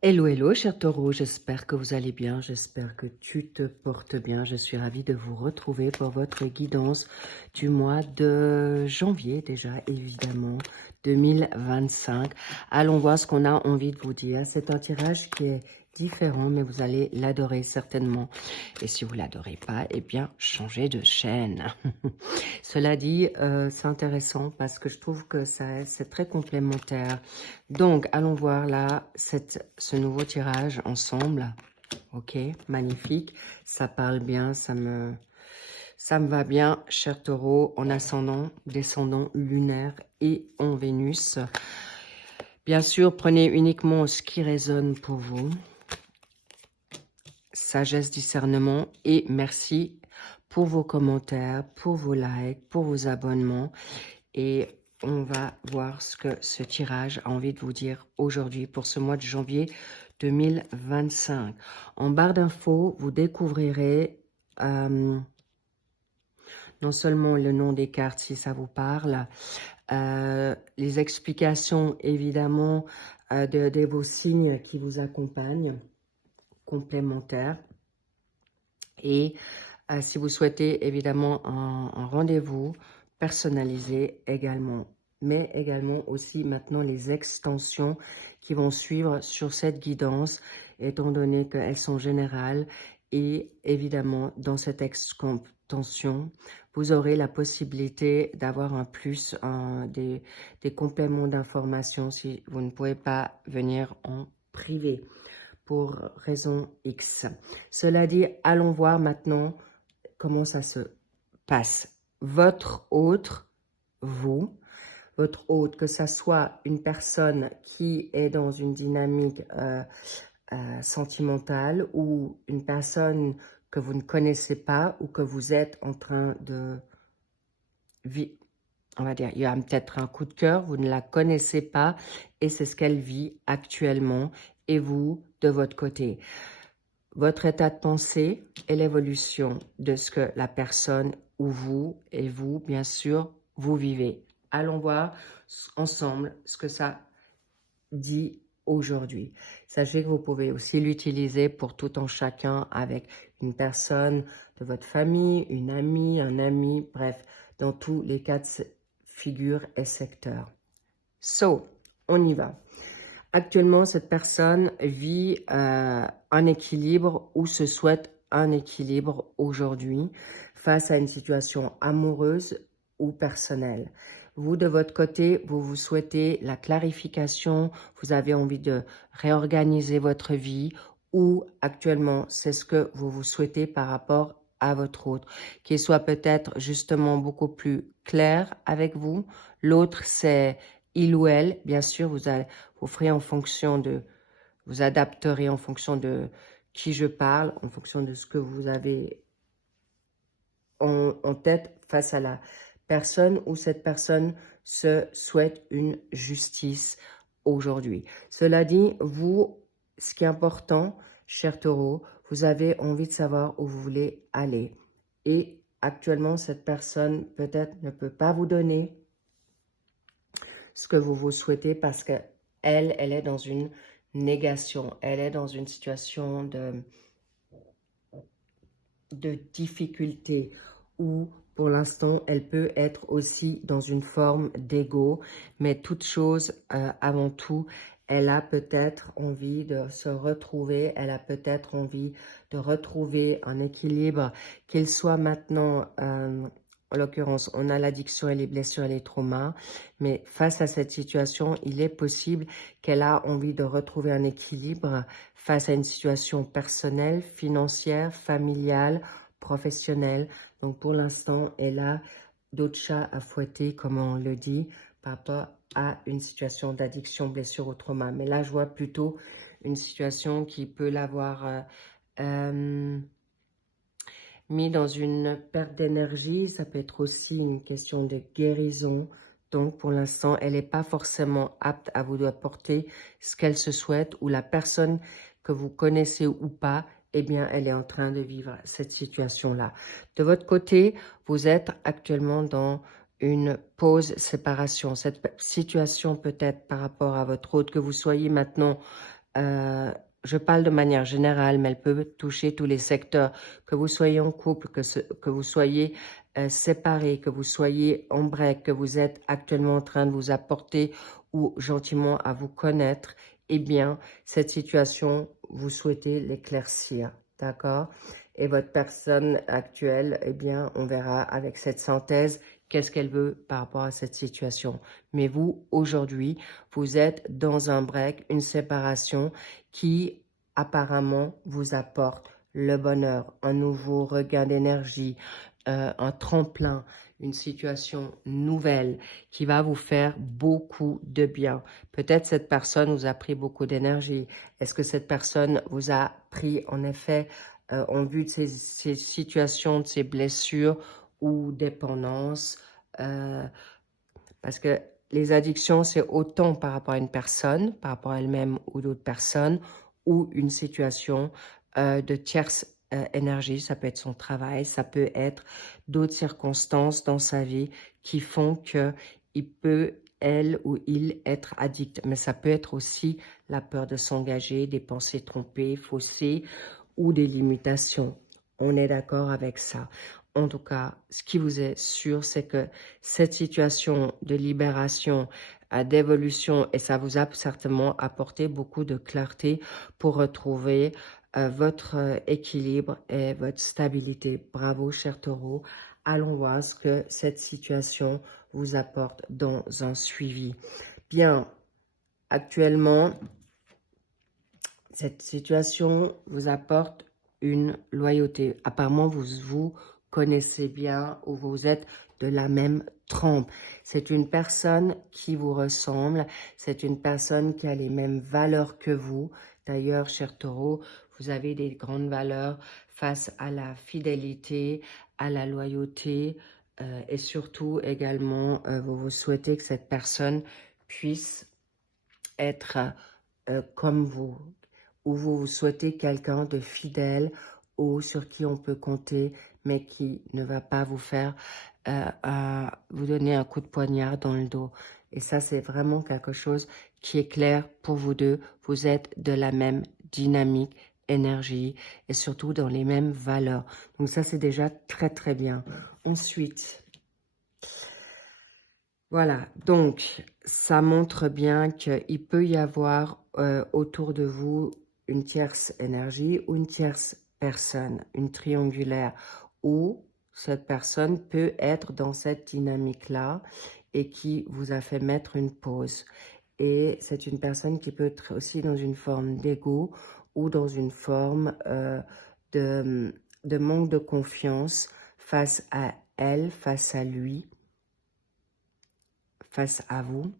Hello, hello, cher taureau, j'espère que vous allez bien, j'espère que tu te portes bien. Je suis ravie de vous retrouver pour votre guidance du mois de janvier déjà, évidemment, 2025. Allons voir ce qu'on a envie de vous dire. C'est un tirage qui est différent, mais vous allez l'adorer certainement. Et si vous ne l'adorez pas, eh bien, changez de chaîne. Cela dit, c'est intéressant parce que je trouve que c'est très complémentaire. Donc, allons voir là ce nouveau tirage ensemble. Ok, magnifique. Ça parle bien, ça me va bien, cher taureau, en ascendant, descendant lunaire et en Vénus. Bien sûr, prenez uniquement ce qui résonne pour vous. Sagesse, discernement et merci pour vos commentaires, pour vos likes, pour vos abonnements. Et on va voir ce que ce tirage a envie de vous dire aujourd'hui pour ce mois de janvier 2025. En barre d'infos, vous découvrirez non seulement le nom des cartes si ça vous parle, les explications évidemment de vos signes qui vous accompagnent, complémentaires. Et si vous souhaitez évidemment un rendez-vous personnalisé également, mais également aussi maintenant les extensions qui vont suivre sur cette guidance, étant donné qu'elles sont générales. Et évidemment, dans cette extension, vous aurez la possibilité d'avoir un plus, des compléments d'informations si vous ne pouvez pas venir en privé pour raison X. Cela dit, allons voir maintenant comment ça se passe. Votre autre, vous, votre hôte, que ça soit une personne qui est dans une dynamique sentimentale ou une personne que vous ne connaissez pas ou que vous êtes en train de vivre, on va dire, il y a peut-être un coup de cœur, vous ne la connaissez pas et c'est ce qu'elle vit actuellement et vous, de votre côté. Votre état de pensée et l'évolution de ce que la personne ou vous, et vous, bien sûr, vous vivez. Allons voir ensemble ce que ça dit aujourd'hui. Sachez que vous pouvez aussi l'utiliser pour tout en chacun avec une personne de votre famille, une amie, un ami, bref, dans tous les cas de figure et secteurs. So, on y va. Actuellement, cette personne vit un équilibre ou se souhaite un équilibre aujourd'hui face à une situation amoureuse ou personnelle. Vous, de votre côté, vous souhaitez la clarification, vous avez envie de réorganiser votre vie ou actuellement, c'est ce que vous souhaitez par rapport à votre autre, qu'il soit peut-être justement beaucoup plus clair avec vous. L'autre, c'est il ou elle, bien sûr, vous ferez en fonction de, vous adapterez en fonction de qui je parle, en fonction de ce que vous avez en tête face à la personne où cette personne se souhaite une justice aujourd'hui. Cela dit, vous, ce qui est important, cher taureau, vous avez envie de savoir où vous voulez aller. Et actuellement, cette personne peut-être ne peut pas vous donner ce que vous souhaitez parce que elle est dans une négation, elle est dans une situation de difficulté où pour l'instant elle peut être aussi dans une forme d'ego, mais toute chose avant tout, elle a peut-être envie de se retrouver, elle a peut-être envie de retrouver un équilibre, qu'il soit maintenant en l'occurrence, on a l'addiction et les blessures et les traumas, mais face à cette situation, il est possible qu'elle a envie de retrouver un équilibre face à une situation personnelle, financière, familiale, professionnelle. Donc, pour l'instant, elle a d'autres chats à fouetter, comme on le dit, par rapport à une situation d'addiction, blessure ou trauma. Mais là, je vois plutôt une situation qui peut l'avoir mis dans une perte d'énergie. Ça peut être aussi une question de guérison. Donc, pour l'instant, elle n'est pas forcément apte à vous apporter ce qu'elle se souhaite ou la personne que vous connaissez ou pas, eh bien, elle est en train de vivre cette situation-là. De votre côté, vous êtes actuellement dans une pause séparation. Cette situation peut-être par rapport à votre autre, que vous soyez maintenant Je parle de manière générale, mais elle peut toucher tous les secteurs. Que vous soyez en couple, que vous soyez séparés, que vous soyez en break, que vous êtes actuellement en train de vous apporter ou gentiment à vous connaître, eh bien, cette situation, vous souhaitez l'éclaircir, d'accord? Et votre personne actuelle, eh bien, on verra avec cette synthèse qu'est-ce qu'elle veut par rapport à cette situation. Mais vous, aujourd'hui, vous êtes dans un break, une séparation qui apparemment vous apporte le bonheur, un nouveau regain d'énergie, un tremplin, une situation nouvelle qui va vous faire beaucoup de bien. Peut-être cette personne vous a pris beaucoup d'énergie. Est-ce que cette personne vous a pris en effet en vue de ces situations, de ces blessures ou dépendance, parce que les addictions, c'est autant par rapport à une personne, par rapport à elle-même ou d'autres personnes, ou une situation de tierce énergie. Ça peut être son travail, ça peut être d'autres circonstances dans sa vie qui font qu'il peut, elle ou il, être addict. Mais ça peut être aussi la peur de s'engager, des pensées trompées, faussées ou des limitations. On est d'accord avec ça. En tout cas, ce qui vous est sûr, c'est que cette situation de libération, d'évolution, et ça vous a certainement apporté beaucoup de clarté pour retrouver votre équilibre et votre stabilité. Bravo, cher taureau. Allons voir ce que cette situation vous apporte dans un suivi. Bien, actuellement, cette situation vous apporte une loyauté. Apparemment, vous vous connaissez bien ou vous êtes de la même trempe. C'est une personne qui vous ressemble. C'est une personne qui a les mêmes valeurs que vous. D'ailleurs, cher taureau, vous avez des grandes valeurs face à la fidélité, à la loyauté et surtout également, vous souhaitez que cette personne puisse être comme vous, ou vous souhaitez quelqu'un de fidèle ou sur qui on peut compter, mais qui ne va pas vous faire vous donner un coup de poignard dans le dos. Et ça, c'est vraiment quelque chose qui est clair pour vous deux. Vous êtes de la même dynamique, énergie et surtout dans les mêmes valeurs. Donc ça, c'est déjà très, très bien. Ensuite, voilà, donc ça montre bien qu'il peut y avoir autour de vous une tierce énergie ou une tierce personne, une triangulaire, où cette personne peut être dans cette dynamique-là et qui vous a fait mettre une pause. Et c'est une personne qui peut être aussi dans une forme d'ego ou dans une forme de manque de confiance face à elle, face à lui, face à vous,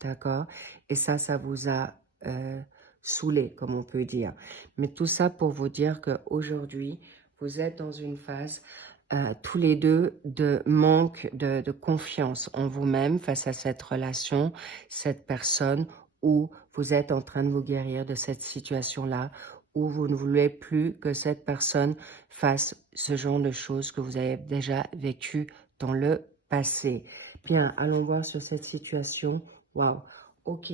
d'accord? Et ça vous a saoulé, comme on peut dire. Mais tout ça pour vous dire qu'aujourd'hui, vous êtes dans une phase tous les deux de manque de confiance en vous-même face à cette relation, cette personne, où vous êtes en train de vous guérir de cette situation-là, où vous ne voulez plus que cette personne fasse ce genre de choses que vous avez déjà vécues dans le passé. Bien, allons voir sur cette situation. Waouh, ok.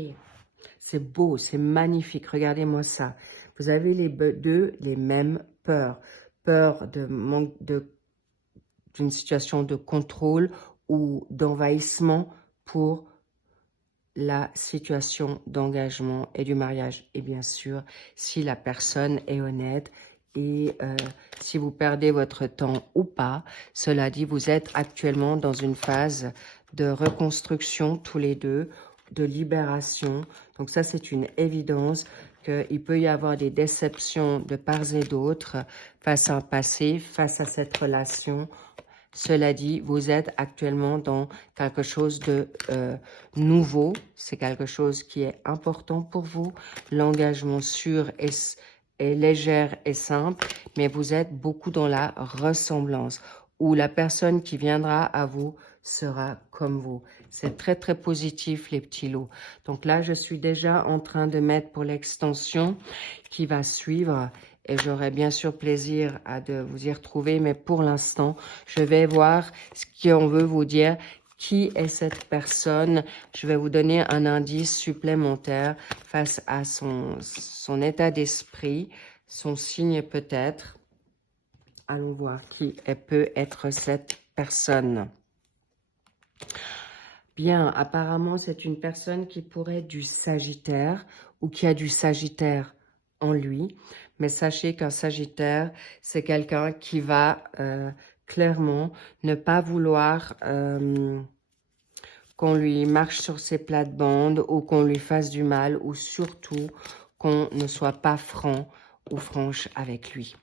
C'est beau, c'est magnifique. Regardez-moi ça. Vous avez les deux les mêmes peurs. Peur de manque d'une situation de contrôle ou d'envahissement pour la situation d'engagement et du mariage. Et bien sûr, si la personne est honnête et si vous perdez votre temps ou pas, cela dit, vous êtes actuellement dans une phase de reconstruction tous les deux, de libération. Donc ça, c'est une évidence qu'il peut y avoir des déceptions de part et d'autre face à un passé, face à cette relation. Cela dit, vous êtes actuellement dans quelque chose de nouveau. C'est quelque chose qui est important pour vous. L'engagement sûr est légère et simple, mais vous êtes beaucoup dans la ressemblance, où la personne qui viendra à vous sera comme vous. C'est très, très positif, les petits lots. Donc là, je suis déjà en train de mettre pour l'extension qui va suivre. Et j'aurai bien sûr plaisir à de vous y retrouver. Mais pour l'instant, je vais voir ce qu'on veut vous dire. Qui est cette personne? Je vais vous donner un indice supplémentaire face à son état d'esprit, son signe peut-être. Allons voir qui peut être cette personne. Bien, apparemment, c'est une personne qui pourrait être du Sagittaire ou qui a du Sagittaire en lui. Mais sachez qu'un Sagittaire, c'est quelqu'un qui va clairement ne pas vouloir qu'on lui marche sur ses plates-bandes ou qu'on lui fasse du mal ou surtout qu'on ne soit pas franc ou franche avec lui.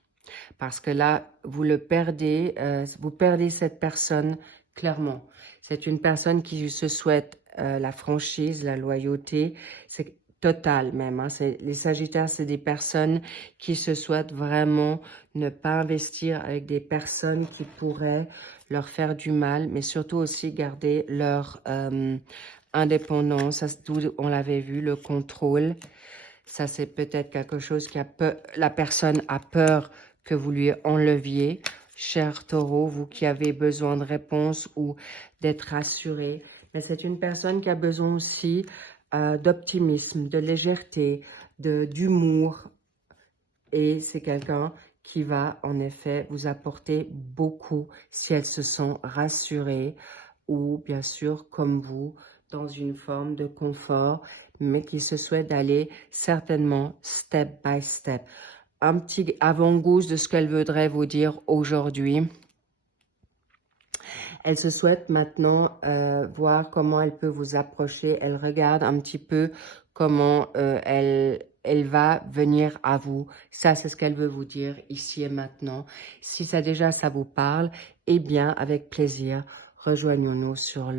Parce que là, vous le perdez, vous perdez cette personne clairement. C'est une personne qui se souhaite la franchise, la loyauté, c'est total même. Hein. Les Sagittaires, c'est des personnes qui se souhaitent vraiment ne pas investir avec des personnes qui pourraient leur faire du mal, mais surtout aussi garder leur indépendance. Ça, on l'avait vu, le contrôle. Ça, c'est peut-être quelque chose qui a peur, la personne a peur que vous lui enleviez. Cher Taureau, vous qui avez besoin de réponses ou d'être rassuré. Mais c'est une personne qui a besoin aussi d'optimisme, de légèreté, d'humour. Et c'est quelqu'un qui va en effet vous apporter beaucoup si elle se sent rassurée ou bien sûr comme vous dans une forme de confort, mais qui se souhaite d'aller certainement step by step. Un petit avant-goût de ce qu'elle voudrait vous dire aujourd'hui. Elle se souhaite maintenant voir comment elle peut vous approcher. Elle regarde un petit peu comment elle va venir à vous. Ça, c'est ce qu'elle veut vous dire ici et maintenant. Si ça déjà, ça vous parle, eh bien, avec plaisir, rejoignons-nous sur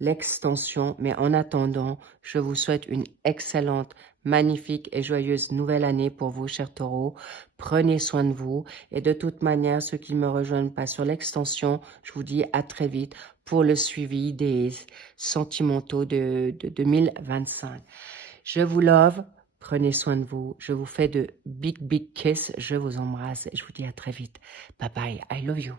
l'extension. Mais en attendant, je vous souhaite une excellente, magnifique et joyeuse nouvelle année pour vous, chers taureaux. Prenez soin de vous. Et de toute manière, ceux qui ne me rejoignent pas sur l'extension, je vous dis à très vite pour le suivi des sentimentaux de 2025. Je vous love. Prenez soin de vous. Je vous fais de big, big kiss. Je vous embrasse et je vous dis à très vite. Bye bye. I love you.